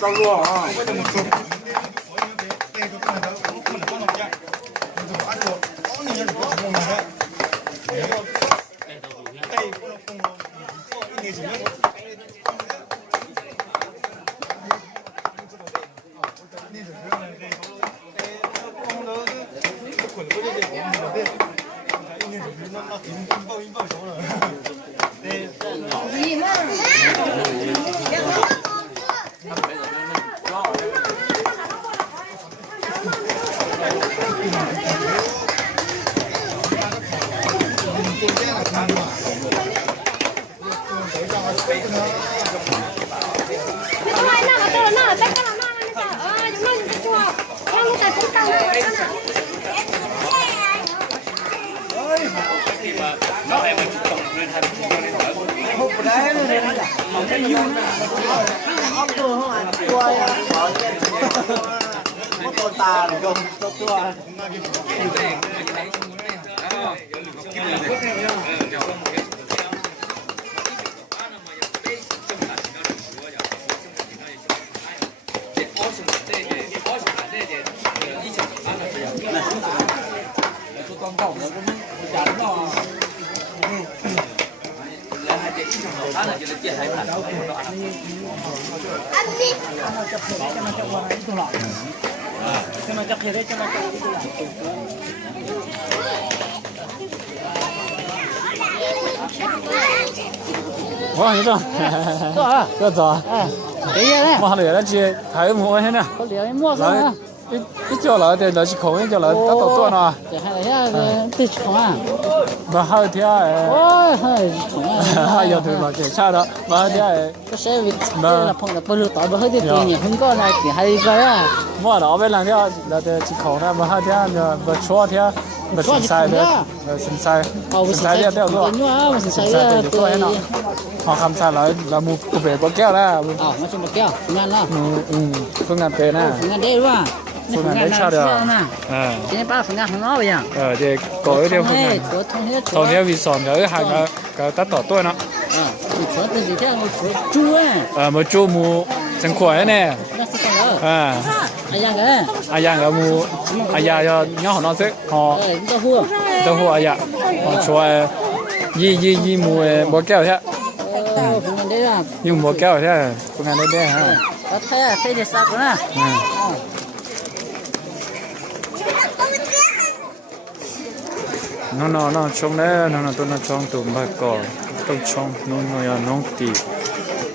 照路啊。哇，你这，走啊，要走啊？哎，对呀，妈的，那去太摸现在。我连摸上了。一叫了，得去空一叫了，打到断了。这还呀，得去空啊。不好听哎。哦，空啊。要对嘛，这差了，不好听哎。这谁为那碰到不รู้ต่อ不好的对你很高呢，这还一个呀。摸到ไปหลังเดียวเราจะ去空นะ不好听就不错听。不是晒的，是晒，是晒的掉多，是晒的就多呢。พอคำสั่งเรามูกุเบะบ่แก้วแล้วอ๋อมาชมบ่แก้วงานแล้วฝึกงานเป็นนะฝึกงานได้ด้วยฝึกงานได้ชาเดียว今天把ฝึกงานของน้องอย่างเด็กก่อเดียวฝึกงานตอนนี้วิสอนเดี๋ยวห่างก็ตัดต่อตัวเนาะวิสอนเป็นสิ่งที่เราจู้มาจู้มูสังขวายเนี่ยอายังก็มูอาญาจะเงาของน้องซึหอเต้าหู้อาญาช่วยยี่มูบ่แก้วใช่用木胶的，不看那边哈。我睇下飞的啥个呢？no，冲嘞，no，都那冲ตุ่มบะกอต้อง冲，no要น้องตี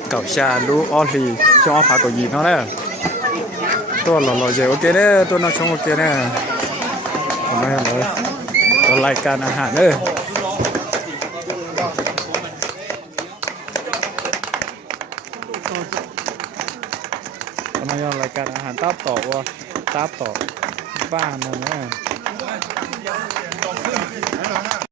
搞下路奥利，ช่องผักก็ยีนั่นแหละตัวหล่อๆเจ๋อโอเคเด้อตัวน่าชงโอเคเด้อทำไมเลยตัวรายการอาหารเด้อรายการอาหารตับต่อว่าตับต่อบ้านนั่นนะ